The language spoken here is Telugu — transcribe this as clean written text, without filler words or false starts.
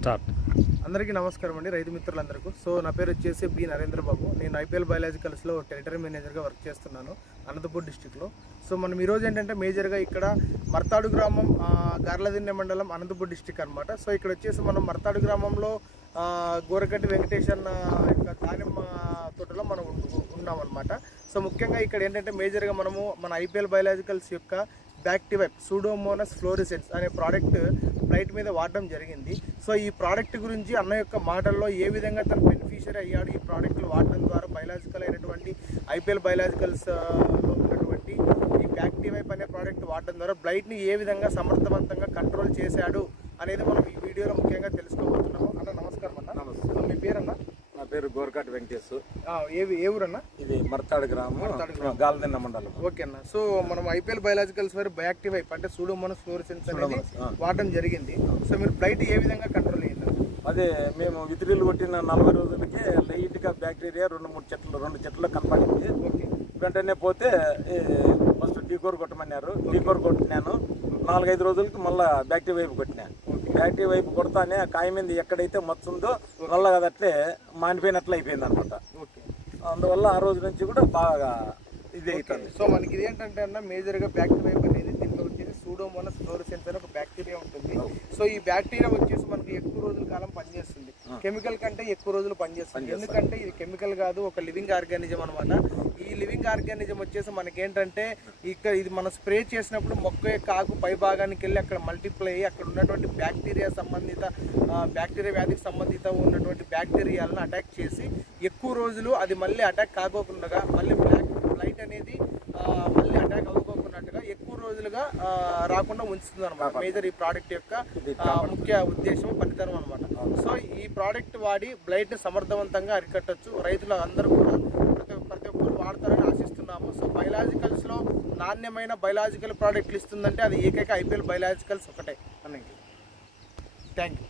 స్టార్ట్. అందరికీ నమస్కారం అండి, రైతు మిత్రులందరికీ. సో నా పేరు వచ్చేసి బి నరేంద్ర బాబు. నేను ఐపీఎల్ బయాలజికల్స్లో టెరిటరీ మేనేజర్గా వర్క్ చేస్తున్నాను అనంతపూర్ డిస్టిక్లో. సో మనం ఈరోజు ఏంటంటే మేజర్గా ఇక్కడ మర్తాడు గ్రామం, గార్లదిన్నె మండలం, అనంతపూర్ డిస్టిక్ అనమాట. సో ఇక్కడ వచ్చేసి మనం మర్తాడు గ్రామంలో గోరగడ్డి వెంకటేశన్ యొక్క దానిమ్మ తోటలో మనం ఉన్నామన్నమాట. సో ముఖ్యంగా ఇక్కడ ఏంటంటే మేజర్గా మనము మన ఐపీఎల్ బయాలజికల్స్ యొక్క బ్యాక్టివైప్ సూడోమోనస్ ఫ్లోరిసెన్స్ అనే ప్రోడక్ట్ బ్లైట్ మీద వాడడం జరిగింది. సో ఈ ప్రోడక్ట్ గురించి అన్న యొక్క మాటల్లో ఏ విధంగా తను బెనిఫిషియరీ అయ్యాడు, ఈ ప్రోడక్ట్లు వాడడం ద్వారా బయాలజికల్ అయినటువంటి ఐపీఎల్ బయాలజికల్స్లో ఉన్నటువంటి ఈ బ్యాక్టివైప్ అనే ప్రోడక్ట్ వాడడం ద్వారా బ్లైట్ని ఏ విధంగా సమర్థవంతంగా కంట్రోల్ చేశాడు అనేది మనం ఈ వీడియోలో ముఖ్యంగా తెలుసుకోబోతున్నాము. అన్న నమస్కారం అన్న. నమస్తే. మీ పేరన్నా? నా పేరు గోరగడ్డి వెంకటేశ్. ఏ ఊరన్నా? ఇది మర్తాడు గ్రామం, గార్లదిన్నె మండలం. ఓకే అన్న. సో మనం ఐపీఎల్ బయాలజికల్స్ వారు బ్యాక్టివైప్ అంటే సూడోమోనస్ ఫ్లోరిసెన్స్ అనేది వాడడం జరిగింది. సో మీరు బ్లైట్ ఏ విధంగా కంట్రోల్ అయ్యింది? అదే మేము వితిరిలు కొట్టిన 40 రోజులకే లైట్గా బ్యాక్టీరియా 2 చెట్లు కనపడింది. వెంటనే పోతే ఫస్ట్ డీకోర్ కొట్టమన్నారు. డీకోర్ కొట్టినాను. 4-5 రోజులకి మళ్ళీ బ్యాక్టీరియా వైపు కొట్టినాను. బ్యాక్టీరియా వైపు కొడతానే కాయ మీద ఎక్కడైతే మచ్చుందో నల్లగా అట్లే మానిపోయినట్లు అయిపోయింది అనమాట. అందువల్ల ఆ రోజు నుంచి కూడా బాగా ఇది అవుతుంది. సో మనకి ఇది ఏంటంటే అన్న మేజర్గా బ్యాక్టీరియా అనేది దీంట్లో వచ్చేసి సూడోమోనస్ ఫ్లోరిసెన్స్ అని ఒక బ్యాక్టీరియా ఉంటుంది. సో ఈ బ్యాక్టీరియా వచ్చేసి మనకి ఎక్కువ రోజుల కాలం పనిచేస్తుంది, కెమికల్ కంటే ఎక్కువ రోజులు పనిచేస్తుంది. ఎందుకంటే ఇది కెమికల్ కాదు, ఒక లివింగ్ ఆర్గానిజం అనమాట. ఈ లివింగ్ ఆర్గానిజం వచ్చేసి మనకేంటంటే ఇక్కడ ఇది మనం స్ప్రే చేసినప్పుడు మొక్క యొక్క ఆకు పై భాగానికి వెళ్ళి అక్కడ మల్టిప్లై అయ్యి అక్కడ ఉన్నటువంటి బ్యాక్టీరియా వ్యాధికి సంబంధిత ఉన్నటువంటి బ్యాక్టీరియాలను అటాక్ చేసి ఎక్కువ రోజులు అది మళ్ళీ అటాక్ కాకోకుండా మళ్ళీ బ్లైట్ అనేది మళ్ళీ అటాక్ అవ్వకోకున్నట్టుగా ఎక్కువ రోజులుగా రాకుండా ఉంచుతుంది అనమాట. మేజర్ ఈ ప్రోడక్ట్ యొక్క ముఖ్య ఉద్దేశం, పనితనం అనమాట. సో ఈ ప్రోడక్ట్ వాడి బ్లైట్ని సమర్థవంతంగా అరికట్టచ్చు. రైతులు అందరూ కూడా ప్రతి ఒక్కరు వాడతారని ఆశిస్తున్నాము. సో బయలాజికల్స్లో నాణ్యమైన బయలాజికల్ ప్రోడక్ట్లు ఇస్తుందంటే అది ఏకైక ఐపీఎల్ బయలాజికల్స్ ఒకటే అన్నది. Thank you.